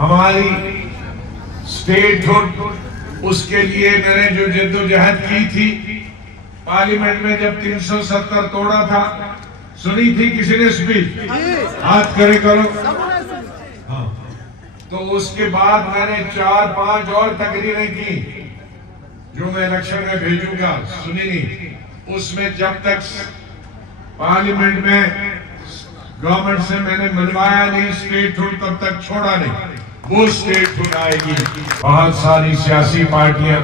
हमारी स्टेटहुड, उसके लिए मैंने जो जद्दोजहद की थी, पार्लियामेंट में जब 370 तोड़ा था, सुनी थी किसी ने स्पीच? हाथ खड़े करो। हाँ, तो उसके बाद मैंने 4-5 और तकरीरें की जो मैं इलेक्शन में भेजूंगा, सुनी नहीं। उसमें जब तक पार्लियामेंट में गवर्नमेंट से मैंने मनवाया नहीं स्टेटहुड, तब तक छोड़ा नहीं। वो स्टेटहुड आएगी। बहुत सारी सियासी पार्टियां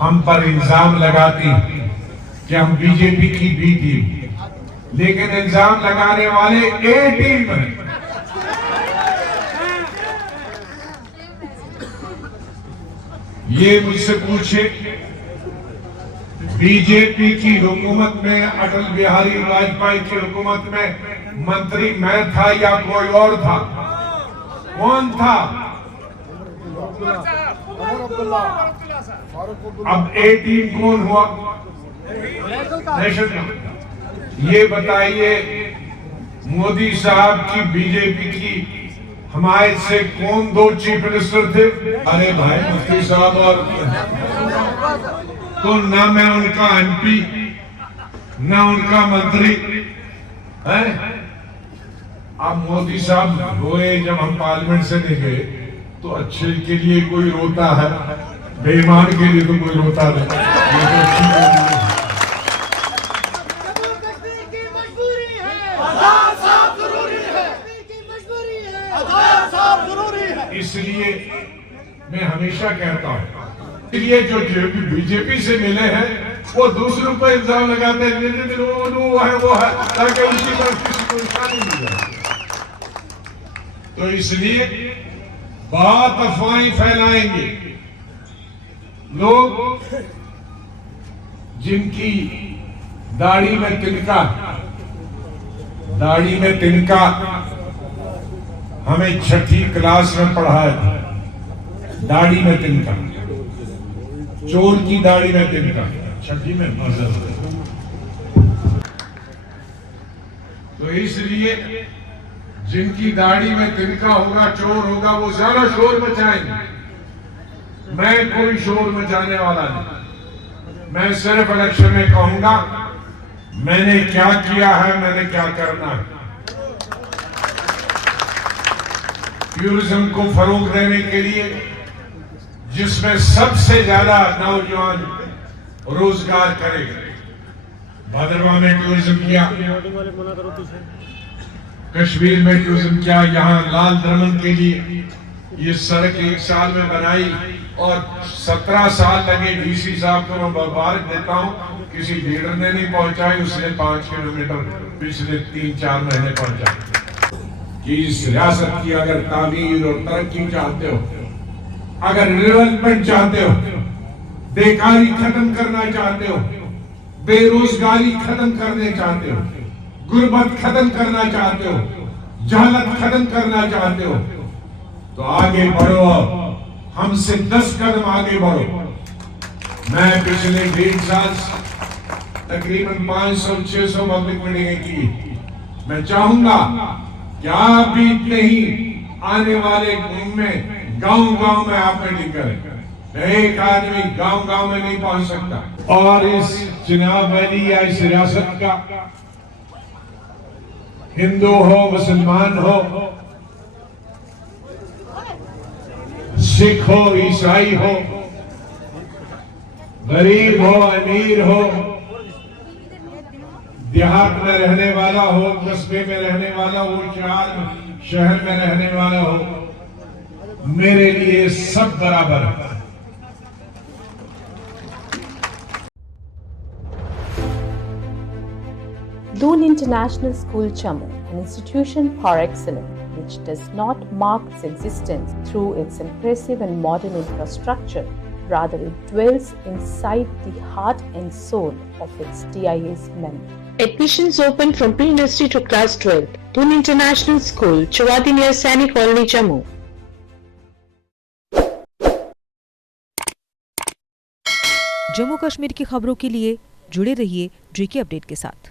हम पर इल्जाम लगाती कि हम बीजेपी की बी टीम, लेकिन इल्जाम लगाने वाले ए टीम हैं। ये मुझसे पूछे, बीजेपी की हुकूमत में, अटल बिहारी वाजपेयी की हुकूमत में मंत्री मैं था या कोई और था? कौन था? अब ए टीम कौन हुआ? ये बताइए, मोदी साहब की बीजेपी की हमारे से कौन 2 चीफ मिनिस्टर थे? अरे भाई, मुफ्ती साहब और तो ना मैं उनका एमपी, ना उनका मंत्री है। अब मोदी साहब रोए जब हम पार्लियामेंट से निकले, तो अच्छे के लिए कोई रोता है, बेईमान के लिए तो कोई रोता नहीं। इसलिए मैं हमेशा कहता हूँ, इसलिए जो बीजेपी से मिले हैं वो दूसरों पर इल्जाम लगाते हैं वो है ताकि उनकी तरफ किसी को निशानी मिल जाए। तो इसलिए बहुत अफवाहें फैलाएंगे लोग जिनकी दाढ़ी में तिनका हमें 6ठी क्लास में पढ़ाया था। दाढ़ी में तिनका, चोर की दाढ़ी में तिनका, 6ठी में मजहब। तो इसलिए जिनकी दाढ़ी में तिनका होगा, चोर होगा, वो ज्यादा शोर मचाएंगे। मैं कोई शोर मचाने वाला नहीं। मैं सिर्फ इलेक्शन में कहूंगा मैंने क्या किया है, मैंने क्या करना है। टूरिज्म को फरोग देने के लिए, जिसमें सबसे ज्यादा नौजवान रोजगार करेंगे, भद्रवाह में टूरिज्म किया, कश्मीर में टूरिज्म किया, यहाँ लाल दमन के लिए ये सड़क 1 साल में बनाई और 17 साल लगे। डीसी साहब को मैं मुबारक देता हूँ, किसी लीडर ने नहीं पहुंचाई, उसने 5 किलोमीटर पिछले 3-4 महीने पहुंचाई। कि इस रियासत की अगर तामीर और तरक्की चाहते हो, अगर डेवलपमेंट चाहते हो, बेकारी खत्म करना चाहते हो, बेरोजगारी खत्म करने चाहते हो, गुर्बत खत्म करना चाहते हो, जहालत खत्म करना चाहते हो, तो आगे बढ़ो, हमसे 10 कदम आगे बढ़ो। मैं पिछले 1.5 साल तकरीबन 500-600 पब्लिक मीटिंगें की। मैं चाहूंगा कि आप भी इतने ही आने वाले में गांव-गांव में आप मीटिंग करें। एक आदमी गांव-गांव में नहीं पहुंच सकता। और इस चिनाब वैली या इस रियासत का हिंदू हो, मुसलमान हो, सिख हो, ईसाई हो, गरीब हो, अमीर हो, देहात में रहने वाला हो, कस्बे में रहने वाला हो, शहर में रहने वाला हो, मेरे लिए सब बराबर है। Doon International School Jammu, an institution par excellence which does not mark its existence through its impressive and modern infrastructure, rather it dwells inside the heart and soul of its DIS members. Admissions open from pre-nursery to class 12. Doon International School, Chawadi near Sani Colony, Jammu. Jammu Kashmir की खबरों के लिए जुड़े रहिए JK update के साथ।